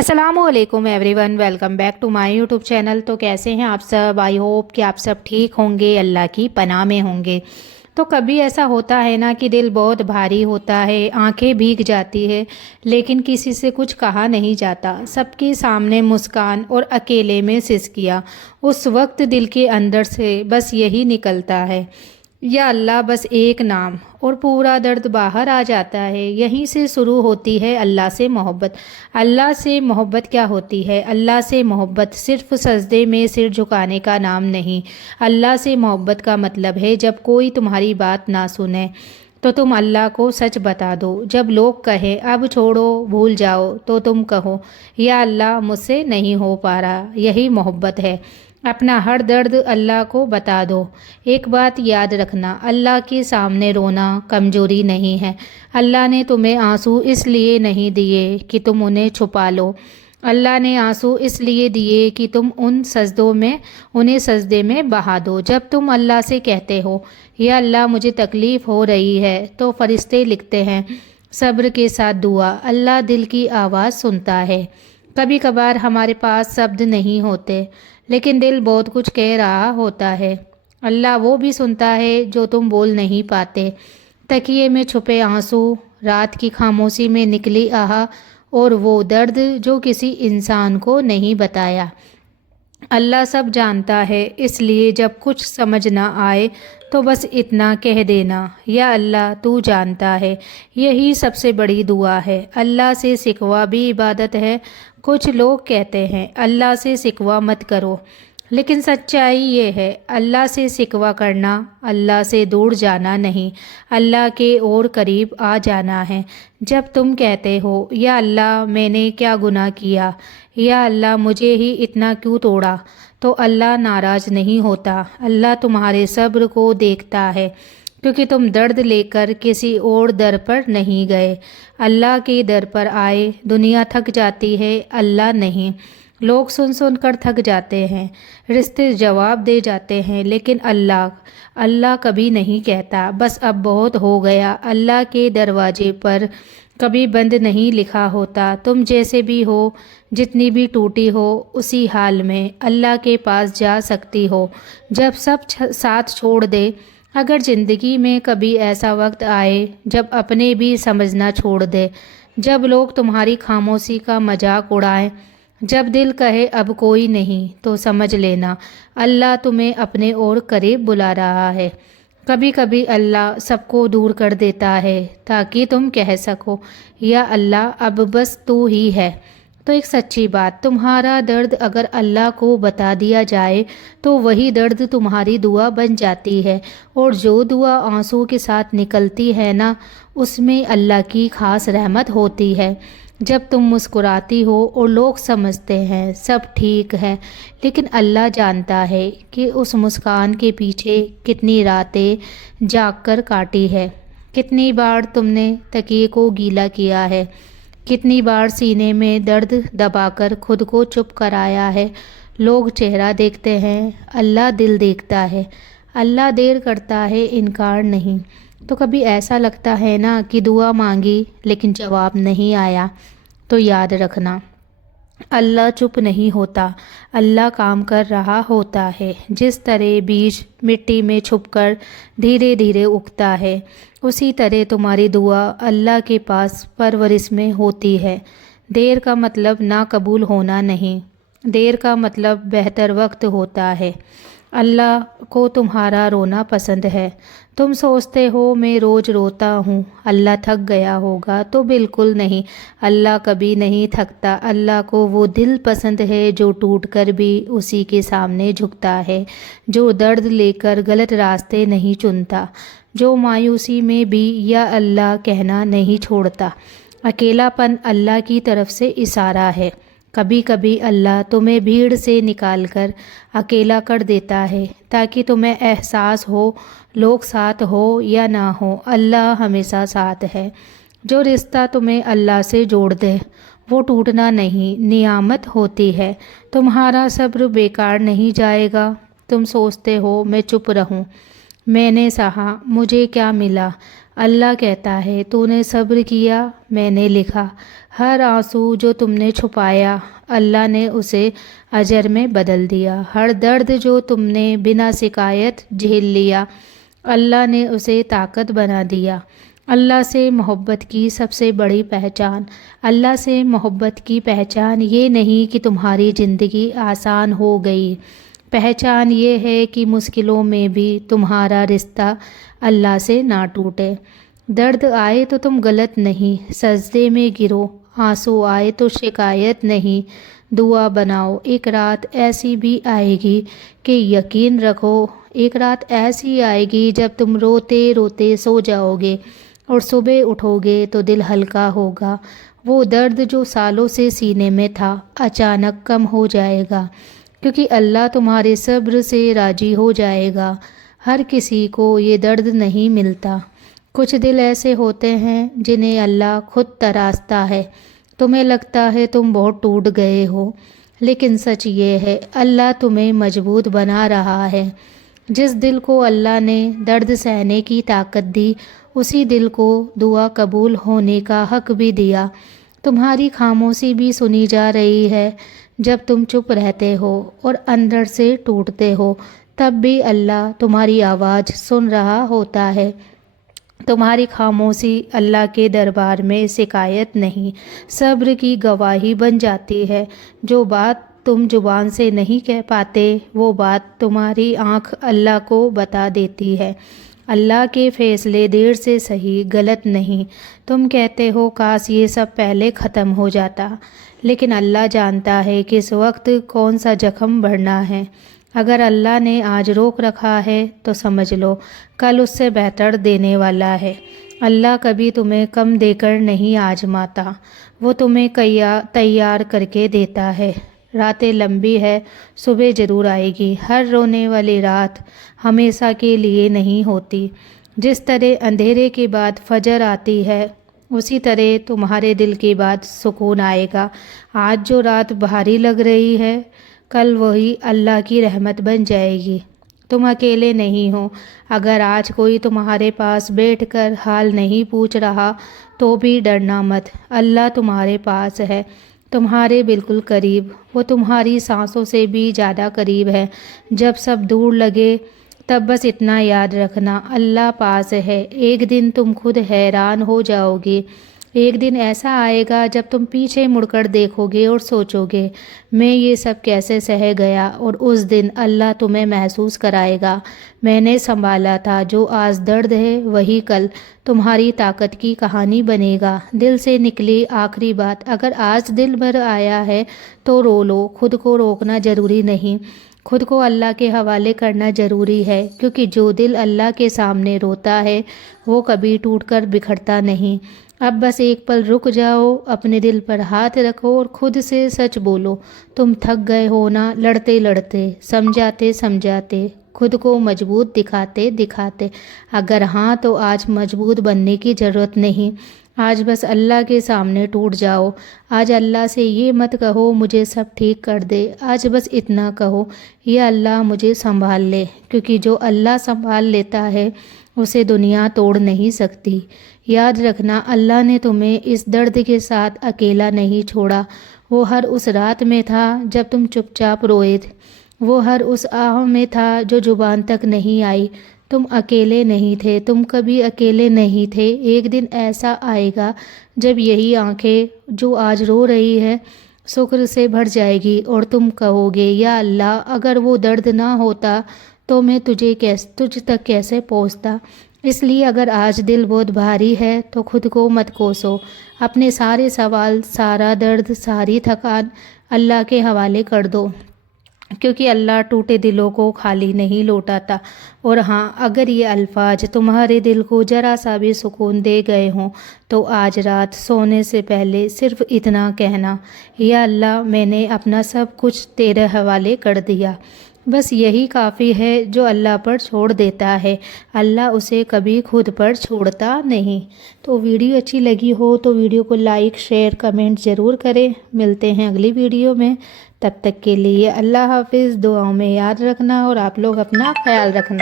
असलामुअलैकुम everyone, welcome back to my YouTube channel. तो कैसे हैं आप सब? आई होप कि आप सब ठीक होंगे, अल्लाह की पनाह में होंगे। तो कभी ऐसा होता है ना कि दिल बहुत भारी होता है, आंखें भीग जाती है, लेकिन किसी से कुछ कहा नहीं जाता। सबके सामने मुस्कान और अकेले में सिसकियाँ। उस वक्त दिल के अंदर से बस यही निकलता है, या अल्लाह, बस एक नाम, और पूरा दर्द बाहर आ जाता है। यहीं से शुरू होती है अल्लाह से मोहब्बत। अल्लाह से मोहब्बत क्या होती है? अल्लाह से मोहब्बत सिर्फ सजदे में सिर झुकाने का नाम नहीं। अल्लाह से मोहब्बत का मतलब है जब कोई तुम्हारी बात ना सुने तो तुम अल्लाह को सच बता दो। जब लोग कहें अब छोड़ो भूल जाओ, तो तुम कहो या अल्लाह, मुझसे नहीं हो पा रहा। यही मोहब्बत है। अपना हर दर्द अल्लाह को बता दो। एक बात याद रखना, अल्लाह के सामने रोना कमजोरी नहीं है। अल्लाह ने तुम्हें आंसू इसलिए नहीं दिए कि तुम उन्हें छुपा लो। अल्लाह ने आंसू इसलिए दिए कि तुम उन्हें सजदे में बहा दो। जब तुम अल्लाह से कहते हो या अल्लाह मुझे तकलीफ़ हो रही है, तो फरिश्ते लिखते हैं सब्र के साथ दुआ। अल्लाह दिल की आवाज़ सुनता है। कभी कभार हमारे पास शब्द नहीं होते, लेकिन दिल बहुत कुछ कह रहा होता है। अल्लाह वो भी सुनता है जो तुम बोल नहीं पाते। तकिए में छुपे आंसू, रात की खामोशी में निकली आह, और वो दर्द जो किसी इंसान को नहीं बताया। अल्लाह सब जानता है, इसलिए जब कुछ समझ ना आए तो बस इतना कह देना, या अल्लाह तू जानता है। यही सबसे बड़ी दुआ है। अल्लाह से सिकवा भी इबादत है। कुछ लोग कहते हैं अल्लाह से सिकवा मत करो, लेकिन सच्चाई ये है, अल्लाह से सिकवा करना अल्लाह से दूर जाना नहीं, अल्लाह के और करीब आ जाना है। जब तुम कहते हो या अल्लाह मैंने क्या गुनाह किया, या अल्लाह मुझे ही इतना क्यों तोड़ा, तो अल्लाह नाराज़ नहीं होता। अल्लाह तुम्हारे सब्र को देखता है, क्योंकि तुम दर्द लेकर किसी और दर पर नहीं गए, अल्लाह के दर पर आए। दुनिया थक जाती है, अल्लाह नहीं। लोग सुन सुन कर थक जाते हैं, रिश्ते जवाब दे जाते हैं, लेकिन अल्लाह कभी नहीं कहता बस अब बहुत हो गया। अल्लाह के दरवाजे पर कभी बंद नहीं लिखा होता। तुम जैसे भी हो, जितनी भी टूटी हो, उसी हाल में अल्लाह के पास जा सकती हो जब सब साथ छोड़ दे। अगर ज़िंदगी में कभी ऐसा वक्त आए जब अपने भी समझना छोड़ दे, जब लोग तुम्हारी खामोशी का मजाक उड़ाएं, जब दिल कहे अब कोई नहीं, तो समझ लेना अल्लाह तुम्हें अपने और करीब बुला रहा है। कभी कभी अल्लाह सबको दूर कर देता है ताकि तुम कह सको या अल्लाह अब बस तू ही है। तो एक सच्ची बात, तुम्हारा दर्द अगर अल्लाह को बता दिया जाए तो वही दर्द तुम्हारी दुआ बन जाती है। और जो दुआ आंसू के साथ निकलती है ना, उसमें अल्लाह की खास रहमत होती है। जब तुम मुस्कुराती हो और लोग समझते हैं सब ठीक है, लेकिन अल्लाह जानता है कि उस मुस्कान के पीछे कितनी रातें जाग कर काटी है, कितनी बार तुमने तकिए को गीला किया है, कितनी बार सीने में दर्द दबाकर खुद को चुप कराया है। लोग चेहरा देखते हैं, अल्लाह दिल देखता है। अल्लाह देर करता है, इनकार नहीं। तो कभी ऐसा लगता है ना कि दुआ मांगी लेकिन जवाब नहीं आया, तो याद रखना अल्लाह चुप नहीं होता, अल्लाह काम कर रहा होता है। जिस तरह बीज मिट्टी में छुपकर धीरे धीरे उगता है, उसी तरह तुम्हारी दुआ अल्लाह के पास परवरिश में होती है। देर का मतलब ना कबूल होना नहीं, देर का मतलब बेहतर वक्त होता है। अल्लाह को तुम्हारा रोना पसंद है। तुम सोचते हो मैं रोज़ रोता हूँ, अल्लाह थक गया होगा, तो बिल्कुल नहीं, अल्लाह कभी नहीं थकता। अल्लाह को वो दिल पसंद है जो टूट कर भी उसी के सामने झुकता है, जो दर्द लेकर गलत रास्ते नहीं चुनता, जो मायूसी में भी या अल्लाह कहना नहीं छोड़ता। अकेलापन अल्लाह की तरफ से इशारा है। कभी कभी अल्लाह तुम्हें भीड़ से निकालकर अकेला कर देता है, ताकि तुम्हें एहसास हो लोग साथ हो या ना हो, अल्लाह हमेशा साथ है। जो रिश्ता तुम्हें अल्लाह से जोड़ दे वो टूटना नहीं, नियामत होती है। तुम्हारा सब्र बेकार नहीं जाएगा। तुम सोचते हो मैं चुप रहूं, मैंने सहा, मुझे क्या मिला। اللہ کہتا ہے تو نے صبر کیا، میں نے لکھا، ہر آنسو جو تم نے چھپایا اللہ نے اسے اجر میں بدل دیا، ہر درد جو تم نے بنا شکایت جھیل لیا اللہ نے اسے طاقت بنا دیا۔ اللہ سے محبت کی سب سے بڑی پہچان، اللہ سے محبت کی پہچان یہ نہیں کہ تمہاری زندگی آسان ہو گئی، پہچان یہ ہے کہ مشکلوں میں بھی تمہارا رشتہ اللہ سے نہ ٹوٹے۔ درد آئے تو تم غلط نہیں، سجدے میں گرو، آنسو آئے تو شکایت نہیں، دعا بناؤ، ایک رات ایسی بھی آئے گی کہ یقین رکھو، ایک رات ایسی آئے گی جب تم روتے روتے سو جاؤ گے اور صبح اٹھو گے تو دل ہلکا ہوگا، وہ درد جو سالوں سے سینے میں تھا اچانک کم ہو جائے گا، کیونکہ اللہ تمہارے صبر سے راضی ہو جائے گا۔ ہر کسی کو یہ درد نہیں ملتا، کچھ دل ایسے ہوتے ہیں جنہیں اللہ خود تراشتا ہے، تمہیں لگتا ہے تم بہت ٹوٹ گئے ہو، لیکن سچ یہ ہے اللہ تمہیں مضبوط بنا رہا ہے۔ جس دل کو اللہ نے درد سہنے کی طاقت دی اسی دل کو دعا قبول ہونے کا حق بھی دیا۔ تمہاری خاموشی بھی سنی جا رہی ہے، جب تم چپ رہتے ہو اور اندر سے ٹوٹتے ہو تب بھی اللہ تمہاری آواز سن رہا ہوتا ہے۔ تمہاری خاموشی اللہ کے دربار میں شکایت نہیں، صبر کی گواہی بن جاتی ہے۔ جو بات تم زبان سے نہیں کہہ پاتے وہ بات تمہاری آنکھ اللہ کو بتا دیتی ہے۔ اللہ کے فیصلے دیر سے صحیح، غلط نہیں۔ تم کہتے ہو کاش یہ سب پہلے ختم ہو جاتا، لیکن اللہ جانتا ہے کہ اس وقت کون سا زخم بڑھنا ہے۔ اگر اللہ نے آج روک رکھا ہے تو سمجھ لو کل اس سے بہتر دینے والا ہے۔ اللہ کبھی تمہیں کم دے کر نہیں آزماتا، وہ تمہیں تیار کر کے دیتا ہے۔ راتیں لمبی ہے، صبح ضرور آئے گی، ہر رونے والی رات ہمیشہ کے لیے نہیں ہوتی۔ جس طرح اندھیرے کے بعد فجر آتی ہے اسی طرح تمہارے دل کے بعد سکون آئے گا۔ آج جو رات بھاری لگ رہی ہے کل وہی اللہ کی رحمت بن جائے گی۔ تم اکیلے نہیں ہو، اگر آج کوئی تمہارے پاس بیٹھ کر حال نہیں پوچھ رہا تو بھی ڈرنا مت، اللہ تمہارے پاس ہے، تمہارے بالکل قریب، وہ تمہاری سانسوں سے بھی زیادہ قریب ہے۔ جب سب دور لگے تب بس اتنا یاد رکھنا اللہ پاس ہے۔ ایک دن تم خود حیران ہو جاؤ گے، ایک دن ایسا آئے گا جب تم پیچھے مڑ کر دیکھو گے اور سوچو گے میں یہ سب کیسے سہ گیا، اور اس دن اللہ تمہیں محسوس کرائے گا میں نے سنبھالا تھا، جو آج درد ہے وہی کل تمہاری طاقت کی کہانی بنے گا۔ دل سے نکلی آخری بات، اگر آج دل بھر آیا ہے تو رو لو، خود کو روکنا ضروری نہیں، خود کو اللہ کے حوالے کرنا ضروری ہے، کیونکہ جو دل اللہ کے سامنے روتا ہے وہ کبھی ٹوٹ کر بکھرتا نہیں۔ اب بس ایک پل رک جاؤ، اپنے دل پر ہاتھ رکھو اور خود سے سچ بولو، تم تھک گئے ہو نا لڑتے لڑتے، سمجھاتے سمجھاتے، خود کو مضبوط دکھاتے؟ اگر ہاں تو آج مضبوط بننے کی ضرورت نہیں، آج بس اللہ کے سامنے ٹوٹ جاؤ۔ آج اللہ سے یہ مت کہو مجھے سب ٹھیک کر دے، آج بس اتنا کہو یا اللہ مجھے سنبھال لے، کیونکہ جو اللہ سنبھال لیتا ہے اسے دنیا توڑ نہیں سکتی۔ یاد رکھنا اللہ نے تمہیں اس درد کے ساتھ اکیلا نہیں چھوڑا، وہ ہر اس رات میں تھا جب تم چپ چاپ روئے تھے، وہ ہر اس آہ میں تھا جو زبان تک نہیں آئی۔ تم اکیلے نہیں تھے، تم کبھی اکیلے نہیں تھے۔ ایک دن ایسا آئے گا جب یہی آنکھیں جو آج رو رہی ہے شکر سے بھر جائے گی اور تم کہو گے یا اللہ اگر وہ درد نہ ہوتا تو میں تجھ تک کیسے پہنچتا۔ اس لیے اگر آج دل بہت بھاری ہے تو خود کو مت کوسو، اپنے سارے سوال، سارا درد، ساری تھکان اللہ کے حوالے کر دو، کیونکہ اللہ ٹوٹے دلوں کو خالی نہیں لوٹاتا۔ اور ہاں اگر یہ الفاظ تمہارے دل کو ذرا سا بھی سکون دے گئے ہوں تو آج رات سونے سے پہلے صرف اتنا کہنا، یا اللہ میں نے اپنا سب کچھ تیرے حوالے کر دیا۔ بس یہی کافی ہے، جو اللہ پر چھوڑ دیتا ہے اللہ اسے کبھی خود پر چھوڑتا نہیں۔ تو ویڈیو اچھی لگی ہو تو ویڈیو کو لائک، شیئر، کمنٹ ضرور کریں۔ ملتے ہیں اگلی ویڈیو میں، تب تک کے لیے اللہ حافظ۔ دعاؤں میں یاد رکھنا اور آپ لوگ اپنا خیال رکھنا۔